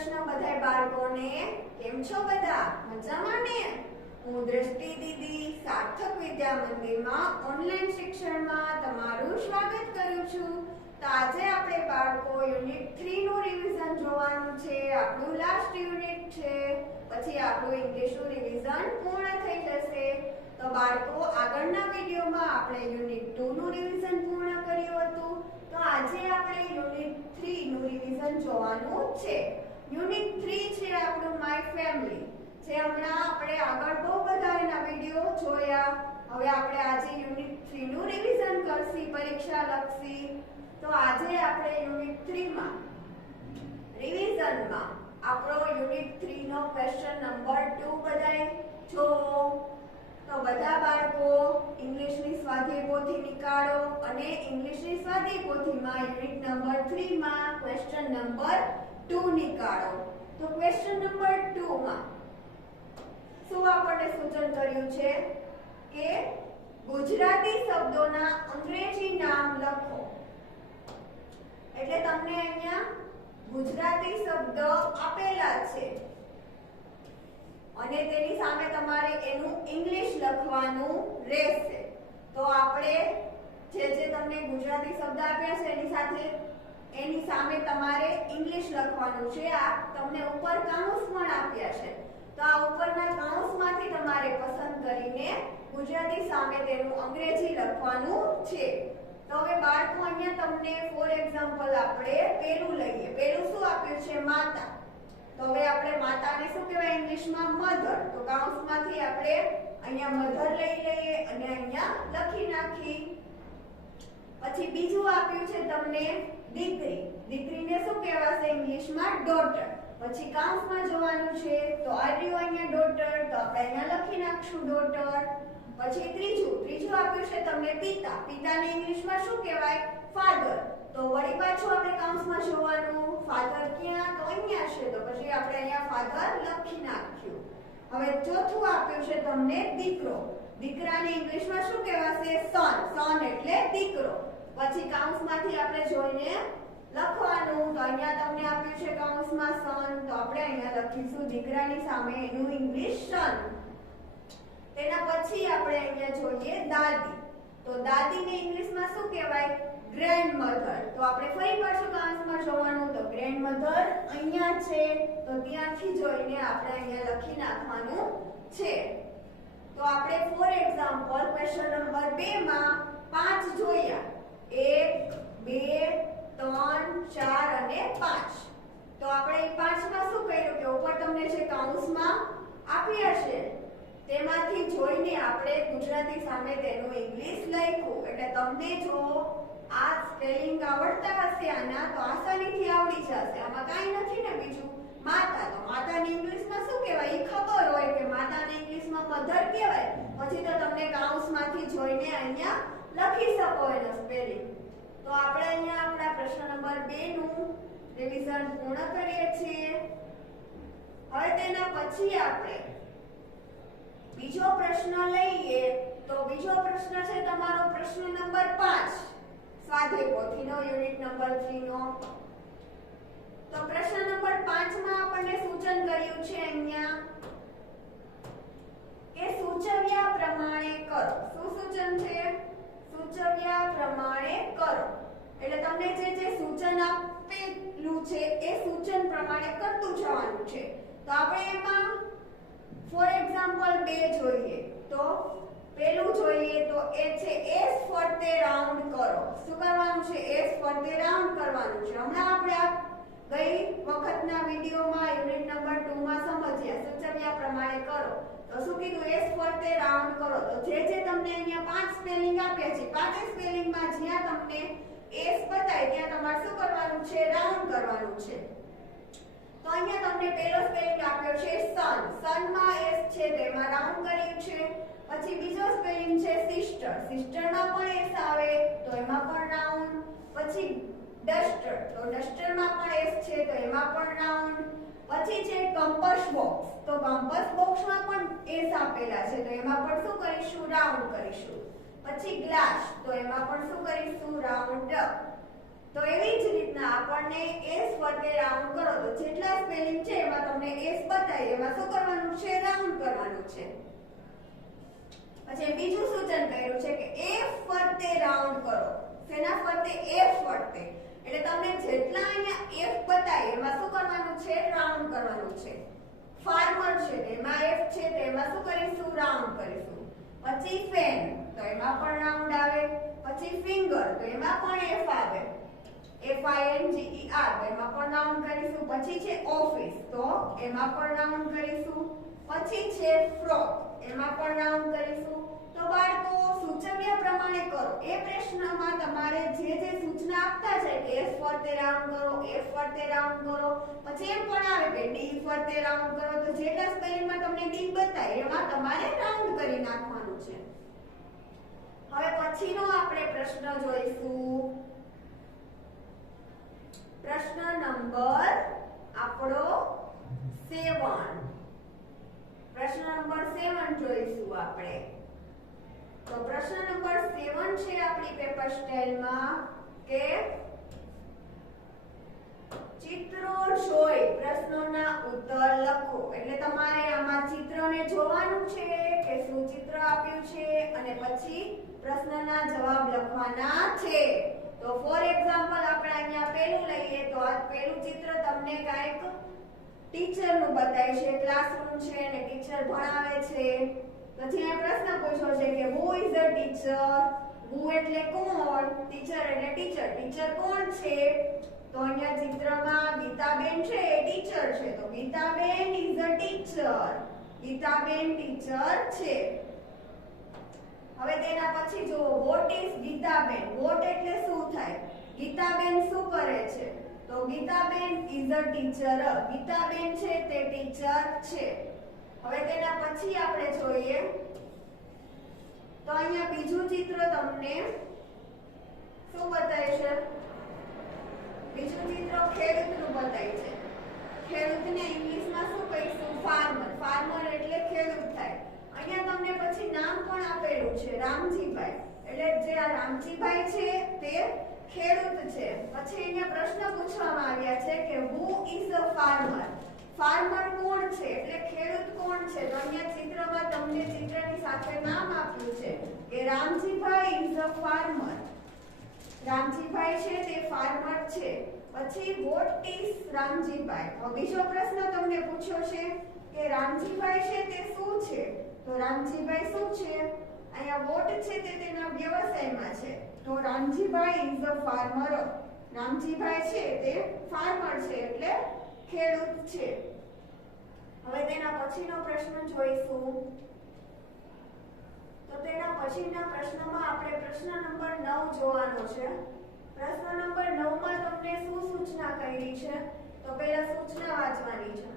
કૃષ્ણ બધાય બાળકોને. કેમ છો બધા? મજામાં ને? હું દ્રષ્ટિ દીદી સાર્થક વિદ્યા મંદિરમાં ઓનલાઈન શિક્ષણમાં તમારું સ્વાગત કરું છું. તો આજે આપણે બાળકો યુનિટ 3 નું રિવિઝન જોવાનું છે. આપણું લાસ્ટ યુનિટ છે, પછી આપણું ઇંગ્લિશનું રિવિઝન પૂર્ણ થઈ જશે. તો બાળકો આગળના વિડિયોમાં આપણે યુનિટ 2 નું રિવિઝન પૂર્ણ કર્યું હતું. તો આજે આપણે યુનિટ 3 નું રિવિઝન જોવાનું છે. યુનિટ 3 છે આપણું માય ફેમિલી, જે હમણાં આપણે આગળ બહુ બધા એના વિડિયો જોયા. હવે આપણે આજે યુનિટ 3 નું રિવિઝન કરશી, પરીક્ષા લક્ષી. તો આજે આપણે યુનિટ 3 માં રિવિઝનમાં આપણો યુનિટ 3 નો ક્વેશ્ચન નંબર 2 બધાય જો. તો બધા બાળકો ઇંગ્લિશની સ્વાધ્યાય પોથી નીકાળો અને ઇંગ્લિશની સ્વાધ્યાય પોથીમાં યુનિટ નંબર 3 માં ક્વેશ્ચન નંબર 2 નીકાળો. તો ક્વેશ્ચન નંબર 2 માં શું આપણને સૂચન કર્યું છે કે ગુજરાતી શબ્દોના અંગ્રેજી નામ લખો. એટલે તમને અહીંયા ગુજરાતી શબ્દ આપેલા છે અને તેની સામે તમારે એનું ઇંગ્લિશ લખવાનું રહેશે. તો આપણે જે તમને ગુજરાતી શબ્દ આપ્યા છે એની સામે તમારે ઇંગ્લિશ લખવાનું છે. આ તમને ઉપર કૌંસ પણ આપ્યા છે, તો આ ઉપરના કૌંસમાંથી તમારે પસંદ કરીને ગુજરાતી સામે તેનું અંગ્રેજી લખવાનું છે. તો હવે બાળકો અહીંયા તમને ફોર એક્ઝામ્પલ આપણે પેલું લઈએ. પેલું શું આપ્યું છે? માતા. તો હવે આપણે માતાને શું કહેવાય ઇંગ્લિશમાં? મધર. તો કૌંસમાંથી આપણે અહીંયા મધર લઈ લઈએ અને અહીંયા લખી નાખી. પછી બીજું આપ્યું છે તમને દીકરી. દીકરીને શું કહેવાશે ઇંગ્લિશમાં? ડોટર. પછી કૌંસમાં જોવાનું છે, તો આર્યું અહીંયા ડોટર, તો આપણે અહીંયા લખી નાખશું ડોટર. પછી ત્રીજું આપ્યું છે તમને પિતા. પિતાને ઇંગ્લિશમાં શું કહેવાય? ફાધર. તો વળી પાછું આપણે કૌંસમાં જોવાનું, ફાધર ક્યાં? તો અહીંયા છે, તો પછી આપણે અહીંયા ફાધર લખી નાખ્યું. હવે ચોથું આપ્યું છે તમને દીકરો. દીકરાને ઇંગ્લિશમાં શું કહેવાશે? સન. સન એટલે દીકરો. પછી કૌંસમાંથી આપણે જોઈને લખવાનું, તો અહીંયા તમને આપ્યું છે કૌંસમાં સન, તો આપણે અહીંયા લખીશું દીકરાની સામે એનું ઇંગ્લિશ સન. તેના પછી આપણે અહીંયા જોઈએ દાદી. તો દાદીને ઇંગ્લિશમાં શું કહેવાય? ગ્રેન્ડમધર. તો આપણે ફરી પાછું કૌંસમાં જોવાનું, તો ગ્રેન્ડમધર અહીંયા છે, તો ત્યાંથી જોઈને આપણે અહીંયા લખી નાખવાનું છે. તો આપણે ફોર એક્ઝામ્પલ ક્વેશ્ચન નંબર 2 માં 5 જોયા. 1 2 3 4 અને 5. તો આપણે 5 માં શું કર્યું કે ઉપર તમને જે કૌંસમાં આપ્યા છે તેમાંથી જોઈને આપણે ગુજરાતી સામે તેનું ઇંગ્લિશ લખ્યું. એટલે તમને જો આ સ્પેલિંગ આવડતા હશે આના, તો આસાનીથી આવડી જશે. આમાં કાંઈ નથી ને બીજું. માતા, તો માતાને ઇંગ્લિશમાં શું કહેવાય એ ખબર હોય કે માતાને ઇંગ્લિશમાં મધર કહેવાય. પછી તો તમને કૌંસમાંથી જોઈને અહીંયા લખી શકો એનો સ્પેલિંગ. તો આપણે અહીંયા આપણા પ્રશ્ન નંબર 2 નું રિવિઝન પૂર્ણ કરીએ છીએ. હવે તેના પછી આપણે બીજો પ્રશ્ન લઈએ. તો બીજો પ્રશ્ન છે તમારો પ્રશ્ન નંબર 5 સ્વાધ્યાય પોથીનો યુનિટ નંબર 3 નો. તો પ્રશ્ન નંબર 5 માં આપણને સૂચન કર્યું છે અહીંયા કે સૂચવ્યા પ્રમાણે કરો. શું સૂચન છે? સૂચવ્યા પ્રમાણે કરો. એટલે તમને જે સૂચન આપેલું છે એ સૂચન પ્રમાણે કરતું જવાનું છે. તો આપણે એમાં ફોર એક્ઝામ્પલ 2 જોઈએ. તો પેલું જોઈએ તો એ છે એસ ફરતે રાઉન્ડ કરો. શું કરવાનું છે? એસ ફરતે રાઉન્ડ કરવાનું છે. હમણાં આપણે ગઈ વખતના વિડિયોમાં યુનિટ નંબર 2 માં સમજ્યા સૂચવ્યા પ્રમાણે કરો. તો શું કીધું? એસ ફરતે રાઉન્ડ કરો. તો જે તમને અહીંયા 5 સ્પેલિંગ આપ્યા છે, 5 સ્પેલિંગમાં જ્યાં તમને એસ બતાય ત્યાં તમારે શું કરવાનું છે? રાઉન્ડ કરવાનું છે. તો અહીંયા તમને પહેલો સ્પેલિંગ આપ્યો છે સન. સનમાં એસ છે તો એમાં રાઉન્ડ કર્યું છે. પછી બીજો સ્પેલિંગ છે સિસ્ટર. સિસ્ટરમાં પણ એસ આવે તો એમાં પણ રાઉન્ડ. પછી ડસ્ટર, તો ડસ્ટરમાં પણ એસ છે તો એમાં પણ રાઉન્ડ. પછી છે કંપાસ બોક્સ. તો કંપાસ બોક્સમાં પણ એસ આપેલા છે તો એમાં પણ શું કરીશું? રાઉન્ડ કરીશું. પછી ગ્લાસ, તો એમાં પણ શું કરીશું? રાઉન્ડ. તો એવી જ રીતના આપણને s ફરતે રાઉન્ડ કરો તો જેટલા સ્પેલિંગ છે એમાં તમને s બતાવી એમાં શું કરવાનું છે રાઉન્ડ કરવાનું છે પછી બીજું સૂચન કર્યું છે કે f ફરતે રાઉન્ડ કરો શેના ફરતે f ફરતે એટલે તમને જેટલા અહીંયા f બતાવી એમાં શું કરવાનું છે રાઉન્ડ કરવાનું છે ફાર્મર છે એમાં f છે તો એમાં શું કરીશું રાઉન્ડ કરીશું પછી ફેન તો એમાં પણ રાઉન્ડ આવે પછી ફિંગર તો એમાં પણ f આવે FINGER તો એમાં પણ રાઉન્ડ કરીશું પછી છે ઓફિસ તો એમાં પણ રાઉન્ડ કરીશું પછી છે ફ્રોક એમાં પણ રાઉન્ડ કરીશું તો બાળકો સૂચવ્યા પ્રમાણે કરો એ પ્રશ્નમાં તમારે જે સૂચના આપતા છે કે s ફરતે રાઉન્ડ કરો f ફરતે રાઉન્ડ કરો પછી એમ પણ આવે કે d ફરતે રાઉન્ડ કરો તો જેટલા સ્પેલિંગમાં તમને d બતાય એમાં તમારે રાઉન્ડ કરી નાખવાનું છે હવે પછીનો આપણે પ્રશ્ન જોઈશું પ્રશ્ન નંબર આપણો 7 પ્રશ્ન નંબર 7 જોઈશું આપણે તો પ્રશ્ન નંબર 7 છે આપણી પેપર સ્ટાઇલમાં કે ચિત્રો જોઈ પ્રશ્નોના ઉત્તર લખો એટલે તમારે આમાં ચિત્રને જોવાનું છે કે શું ચિત્ર આપ્યું છે અને પછી પ્રશ્નના જવાબ લખવાના છે તો ફોર એક્ઝામ્પલ આપણે અહીંયા પહેલું લઈએ તો આ પહેલું ચિત્ર તમને કાંઈક ટીચરનું બતાય છે ક્લાસરૂમ છે અને ટીચર ભણાવે છે પછી આ પ્રશ્ન પૂછ્યો છે કે હુ ઇઝ ધ ટીચર હુ એટલે કોણ ટીચર એટલે ટીચર કોણ છે તો અહીંયા ચિત્રમાં ગીતાબેન છે એ ટીચર છે તો Gitaben is a teacher Gitaben teacher છે હવે તેના પછી જો વોટ ઇઝ ગીતાબેન વોટ એટલે શું થાય ગીતાબેન શું કરે છે તો Gitaben is a teacher Gitaben છે તે ટીચર છે હવે તેના પછી આપણે જોઈએ તો અહીંયા બીજું ચિત્ર તમને શું બતાય છે બીજું ચિત્ર ખેડૂતનું બતાય છે ખેડૂતને ઇંગ્લિશમાં શું કહીશું ફાર્મર એટલે ખેડૂત થાય અહીંયા તમને પછી નામ પણ આપેલું છે રામજીભાઈ એટલે જે આ રામજીભાઈ છે તે ખેડૂત છે પછી અહીંયા પ્રશ્ન પૂછવામાં આવ્યા છે કે હુ ઇઝ અ ફાર્મર કોણ છે એટલે ખેડૂત કોણ છે તો અહીંયા ચિત્રમાં તમને ચિત્રની સાથે નામ આપ્યું છે કે Ramjibhai is a farmer Ramjibhai છે તે ફાર્મર છે પછી વોટ ઇઝ રામજીભાઈ તો બીજો પ્રશ્ન તમને પૂછ્યો છે કે રામજીભાઈ છે તે શું છે તો રામજીભાઈ શું છે અહીંયા વોટ છે તે તેના વ્યવસાયમાં છે તો Ramjibhai is a farmer Ramjibhai છે તે ફાર્મર છે એટલે ખેડૂત છે હવે તેના પછીનો પ્રશ્ન જોઈશું તો તેના પછીના પ્રશ્નમાં આપણે પ્રશ્ન નંબર 9 જોવાનો છે પ્રશ્ન નંબર 9 માં તમને શું સૂચના કરી છે તો પહેલા સૂચના વાંચવાની છે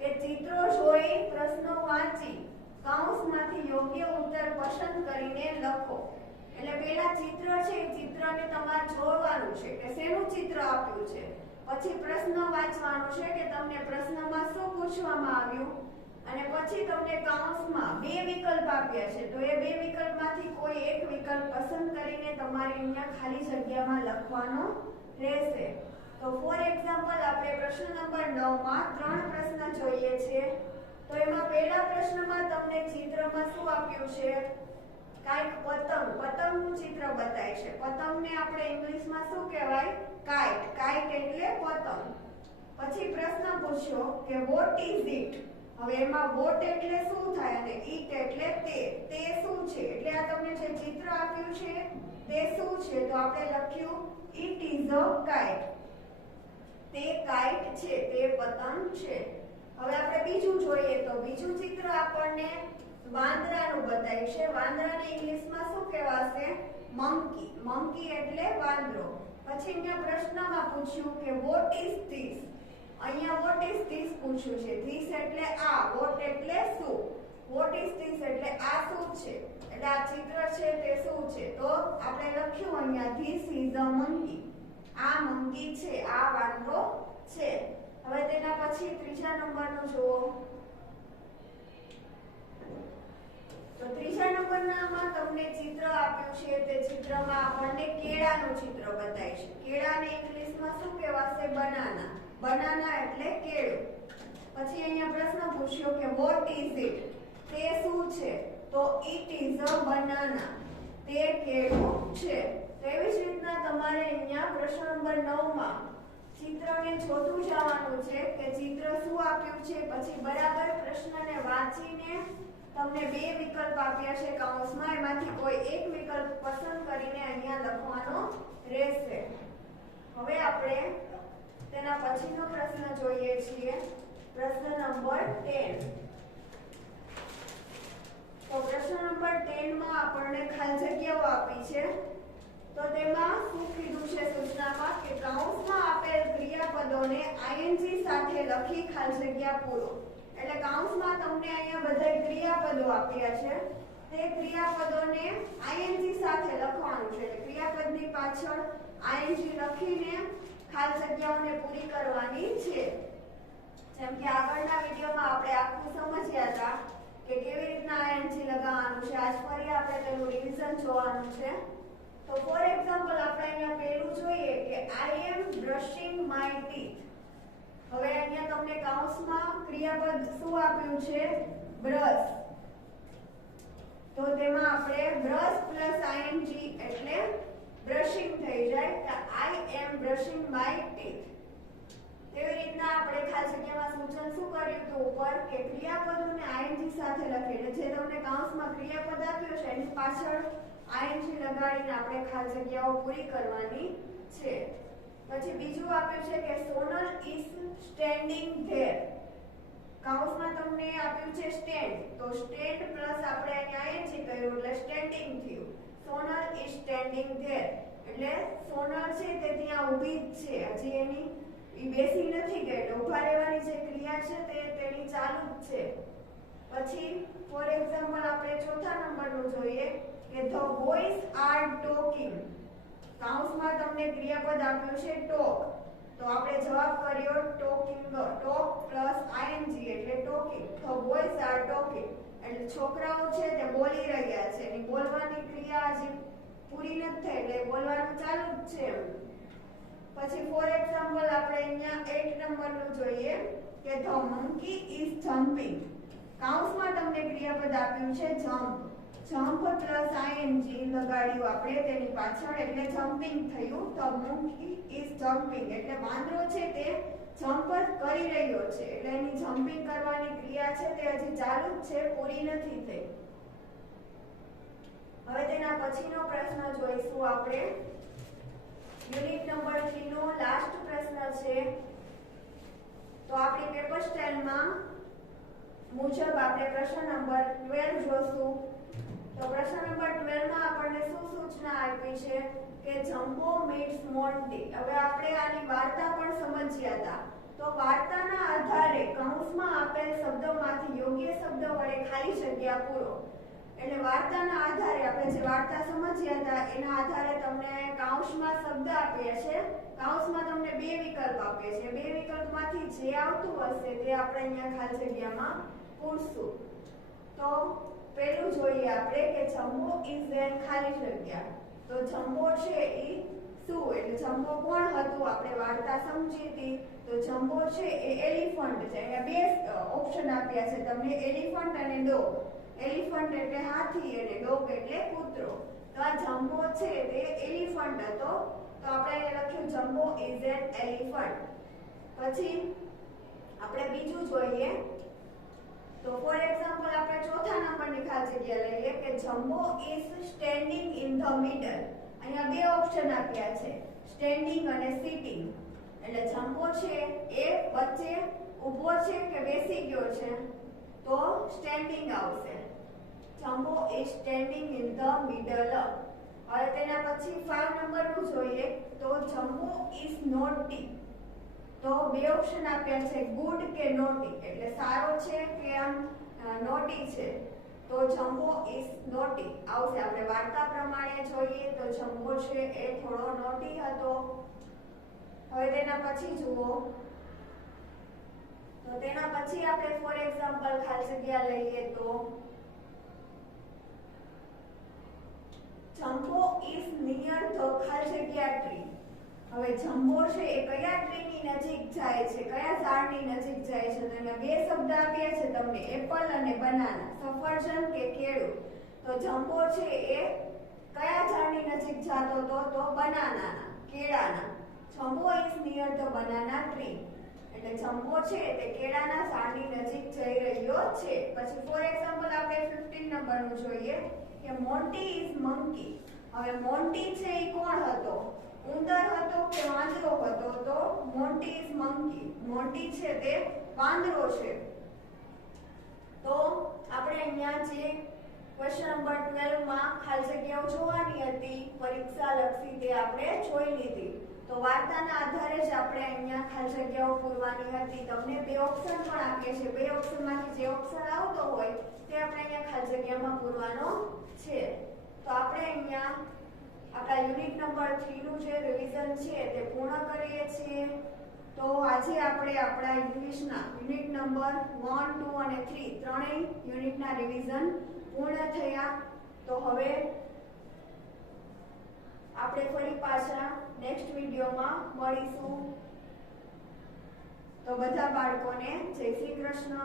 કે ચિત્રો જોઈ પ્રશ્નો વાંચી કૌંસમાંથી યોગ્ય ઉત્તર પસંદ કરીને લખો એટલે પહેલા ચિત્ર છે ચિત્રને તમારે જોવાનું છે કે શેનું ચિત્ર આપ્યું છે પછી પ્રશ્ન વાંચવાનો છે કે તમને પ્રશ્નમાં શું પૂછવામાં આવ્યું અને પછી તમને કૌંસમાં બે વિકલ્પ આપ્યા છે તો એ બે વિકલ્પમાંથી કોઈ એક વિકલ્પ પસંદ કરીને તમારે અહીંયા ખાલી જગ્યામાં લખવાનો રહેશે તો ફોર એક્ઝામ્પલ આપણે પ્રશ્ન નંબર 9 માં 3 પ્રશ્ન જોઈએ છે તો એમાં પહેલા પ્રશ્નમાં તમને ચિત્રમાં શું આપ્યું છે કાઈક પતંગનું ચિત્ર બતાય છે પતંગને આપણે ઇંગ્લિશમાં શું કહેવાય કાઇટ એટલે પતંગ પછી પ્રશ્ન પૂછ્યો કે વોટ ઇઝ ઇટ હવે એમાં વોટ એટલે શું થાય અને ઇટ એટલે તે શું છે એટલે આ તમને જે ચિત્ર આપ્યું છે તે શું છે તો આપણે લખ્યું ઇટ ઇઝ અ કાઇટ તે કાઇટ છે તે પતંગ છે હવે આપણે બીજું જોઈએ તો બીજું ચિત્ર આપણને વાંદરાનું બતાય છે વાંદરાને ઇંગ્લિશમાં શું કહેવાશે મંકી એટલે વાંદરો પછી અહીંયા પ્રશ્નમાં પૂછ્યું કે વોટ ઇઝ ધીસ અહીંયા વોટ ઇઝ ધીસ પૂછ્યું છે ધીસ એટલે આ વોટ એટલે શું વોટ ઇઝ ધીસ એટલે આ શું છે એટલે આ ચિત્ર છે તે શું છે તો આપણે લખ્યું અહીંયા ધીસ ઇઝ અ મંકી આ મંકી છે આ વાંદરો છે હવે તેના પછી ત્રીજા નંબરનું જુઓ તો ત્રીજા નંબરમાં તમને ચિત્ર આપ્યું છે તે ચિત્રમાં આપણને કેળા કેળાનું ચિત્ર બતાવીશ. કેળાને ઇંગ્લિશમાં શું કહેવાશે? બનાના. બનાના એટલે કેળું. પછી અહીંયા પ્રશ્ન પૂછ્યો કે વોટ ઇઝ ઇટ? તે શું છે? તો ઇટ ઇઝ અ બનાના. તે કેળું છે. તેવી જ રીતના તમારે અહીંયા પ્રશ્ન નંબર 9 માં ચિત્રને જોતું જવાનું છે કે ચિત્ર શું આપ્યું છે, પછી બરાબર પ્રશ્નને વાંચીને તમને બે વિકલ્પ આપ્યા છે કૌંસમાં, એમાંથી કોઈ એક વિકલ્પ પસંદ કરીને અહીંયા લખવાનો રહેશે. હવે આપણે તેના પછીનો પ્રશ્ન જોઈએ છીએ, પ્રશ્ન નંબર 10. તો પ્રશ્ન નંબર 10 માં આપણને ખાલી જગ્યાઓ આપી છે. તો તેમાં શું કીધું છે સૂચનામાં કે કૌંસમાં આપેલ ક્રિયાપદોને આઈએનજી સાથે લખી ખાલી જગ્યા પૂરો. એટલે કૌંસમાં તમને અહીંયા બધા ક્રિયાપદો આપ્યા છે, તે ક્રિયાપદોને આઈએનજી સાથે લખવાનું છે. એટલે ક્રિયાપદની પાછળ આઈએનજી લખીને ખાલી જગ્યાઓને પૂરી કરવાની છે. જેમ કે આગળના વિડિયોમાં આપણે આખું સમજ્યા હતા કે કેવી રીતના આઈએનજી લગાવવાનું છે. આજ ફરી આપણે તેનું રિવિઝન જોવાનું છે. તો ફોર એક્ઝામ્પલ આપણે અહીંયા પહેલું જોઈએ કે આઈ એમ બ્રશિંગ માય ટીથ. હવે અહીંયા તમને કૌંસમાં ક્રિયાપદ શું આપ્યું છે? બ્રશ. તો તેમાં આપણે બ્રશ પ્લસ આઈએનજી એટલે બ્રશિંગ થઈ જાય. તો આઈ એમ બ્રશિંગ માય ટીથ. તેવી રીતના આપણે ખાલી જગ્યામાં સૂચન શું કર્યું હતું ઉપર કે ક્રિયાપદોને આઈએનજી સાથે લખીને જે તમને કૌંસમાં ક્રિયાપદ આપ્યું છે એની પાછળ આઈએનજી લગાડીને આપણે ખાલી જગ્યાઓ પૂરી કરવાની છે. પછી બીજું આપ્યું છે કે સોનલ ઇઝ સ્ટેન્ડિંગ ધેર. કૌંસમાં તમને આપ્યું છે સ્ટેન્ડ. તો સ્ટેન્ડ પ્લસ આપણે અહીંયા આઈએનજી કર્યું એટલે સ્ટેન્ડિંગ થયું. સોનલ ઇઝ સ્ટેન્ડિંગ ધેર એટલે સોનલ છે તે ત્યાં ઊભી જ છે, હજી એની બેસી નથી ગઈ. એટલે ઊભા રહેવાની જે ક્રિયા છે તે તેની ચાલુ જ છે. પછી ફોર એક્ઝામ્પલ આપણે ચોથા નંબરનું જોઈએ કે ધ બોયઝ આર ટોકિંગ. કૌંસમાં તમને ક્રિયાપદ આપ્યું છે ટોક. તો આપણે જવાબ કર્યો ટોકિંગ. ટોક પ્લસ આઈએનજી એટલે talking. The boys are talking એટલે છોકરાઓ છે તે બોલી રહ્યા છે. એની બોલવાની ક્રિયા હજી પૂરી નથી થઈ એટલે બોલવાનું ચાલુ જ છે. પછી ફોર એક્ઝામ્પલ આપણે અહીંયા 8 નંબરનું જોઈએ કે ધ મંકી ઇઝ જમ્પિંગ. કૌંસમાં તમને ક્રિયાપદ આપ્યું છે જમ્પ. જમ્પ પ્લસ આઈએનજી લગાડ્યું આપણે તેની પાછળ એટલે જમ્પિંગ થયું. ધ મંકી ઇઝ જમ્પિંગ એટલે વાંદરો છે તે જમ્પ કરી રહ્યો છે. એટલે એની જમ્પિંગ કરવાની ક્રિયા છે તે હજી ચાલુ જ છે, પૂરી નથી થઈ. હવે તેના પછીનો પ્રશ્ન જોઈશું આપણે. યુનિટ નંબર 3 નો લાસ્ટ પ્રશ્ન છે. તો આપણી પેપર સ્ટાઇલમાં મુજબ આપણે પ્રશ્ન નંબર 12 જોશું. તો પ્રશ્ન નંબર 12 માં આપણને શું સૂચના આપી છે કે જમ્બો મીટ્સ મોન્ટી. હવે આપણે આની વાર્તા પણ સમજ્યા હતા. તો વાર્તાના આધારે કૌંસમાં આપેલ શબ્દોમાંથી યોગ્ય શબ્દ વડે ખાલી જગ્યા પૂરો. એટલે વાર્તાના આધારે આપણે જે વાર્તા સમજ્યા હતા એના આધારે તમને કૌંસમાં શબ્દ આપ્યા છે. કૌંસમાં તમને બે વિકલ્પ આપ્યા છે. બે વિકલ્પમાંથી જે આવતું હશે તે આપણે અહીંયા ખાલી જગ્યામાં પૂરશું. તો પહેલું જોઈએ આપણે કે જમ્બો ઇઝ એન ખાલી જગ્યા. તો જમ્બો છે એ શું? એટલે જમ્બો કોણ હતું? આપણે વાર્તા સમજી હતી. તો જમ્બો છે એ એલિફન્ટ છે. અહીંયા બે ઓપ્શન આપ્યા છે તમને, એલિફન્ટ અને ડોગ. એલિફન્ટ એટલે હાથી અને ડોગ એટલે કૂતરો. તો આ જમ્બો છે તે એલિફન્ટ હતો. તો આપણે અહીંયા લખ્યું જમ્બો ઇઝ એન એલિફન્ટ. પછી આપણે બીજું જોઈએ તો ફોર એક્ઝામ્પલ આપણે ચોથા નંબરની ખાલી જગ્યા લઈએ કે jumbo is standing in the middle. અહીંયા બે ઓપ્શન આપ્યા છે, સ્ટેન્ડિંગ અને સિટિંગ. એટલે જમ્બો છે એ વચ્ચે ઊભો છે કે બેસી ગયો છે? તો સ્ટેન્ડિંગ આવશે. Jumbo is standing in the middle. હવે તેના પછી 5 નંબરનું જોઈએ તો જમ્બો ઇઝ નોટી. તો બે ઓપ્શન આપ્યા છે, ગુડ કે નોટી. એટલે સારો છે કે આમ નોટી છે? તો જમ્બો ઇઝ નોટી આવશે. આપણે વાર્તા પ્રમાણે જોઈએ તો જમ્બો છે એ થોડો નોટી હતો. હવે તેના પછી જુઓ તો તેના પછી આપણે ફોર એક્ઝામ્પલ ખાલી જગ્યા લઈએ તો જમ્બો ઇઝ નિયર ધ ખાલી હવે જંબો છે એ કયા ટ્રીની નજીક જાય છે, કયા ઝાડની નજીક જાય છે? તો એના બે શબ્દ આપ્યા છે તમને, એપલ અને બનાના, સફરજન કે કેળું. તો જંબો છે એ કયા ઝાડની નજીક જતો હતો? તો બનાનાના, કેળાના. Jumbo is near the banana tree. એટલે જંબો છે તે કેળાના ઝાડની નજીક જઈ રહ્યો છે. પછી ફોર એક્ઝામ્પલ આપણે 15 નંબરનું જોઈએ કે મોન્ટી ઇઝ મંકી. હવે મોન્ટી છે એ કોણ હતો? ઉંદર હતો કે વાંદરો હતો? તો મોન્ટી ઇઝ મંકી. મોન્ટી છે તે વાંદરો છે. તો આપણે અહીંયા જે ક્વેશ્ચન નંબર 12 માં ખાલી જગ્યાઓ જોવાની હતી પરીક્ષા લક્ષી તે આપણે જોઈ લીધી. તો વાર્તાના આધારે જ આપણે અહીંયા ખાલી જગ્યાઓ પૂરવાની હતી. તમને બે ઓપ્શન પણ આપીએ છીએ. બે ઓપ્શનમાંથી જે ઓપ્શન આવતો હોય તે આપણે અહીંયા ખાલી જગ્યામાં પૂરવાનો છે. તો આપણે અહીંયા આપણા યુનિટ નંબર 3 નું જે રિવિઝન છે તે પૂર્ણ કરીએ છીએ. તો આજે આપણે આપણા ઇંગ્લિશના યુનિટ નંબર 1, 2 અને 3 ત્રણેય યુનિટના રિવિઝન પૂર્ણ થયા. તો હવે આપણે ફરી પાછા નેક્સ્ટ વિડિયોમાં મળીશું. તો બધા બાળકોને જય શ્રી કૃષ્ણ.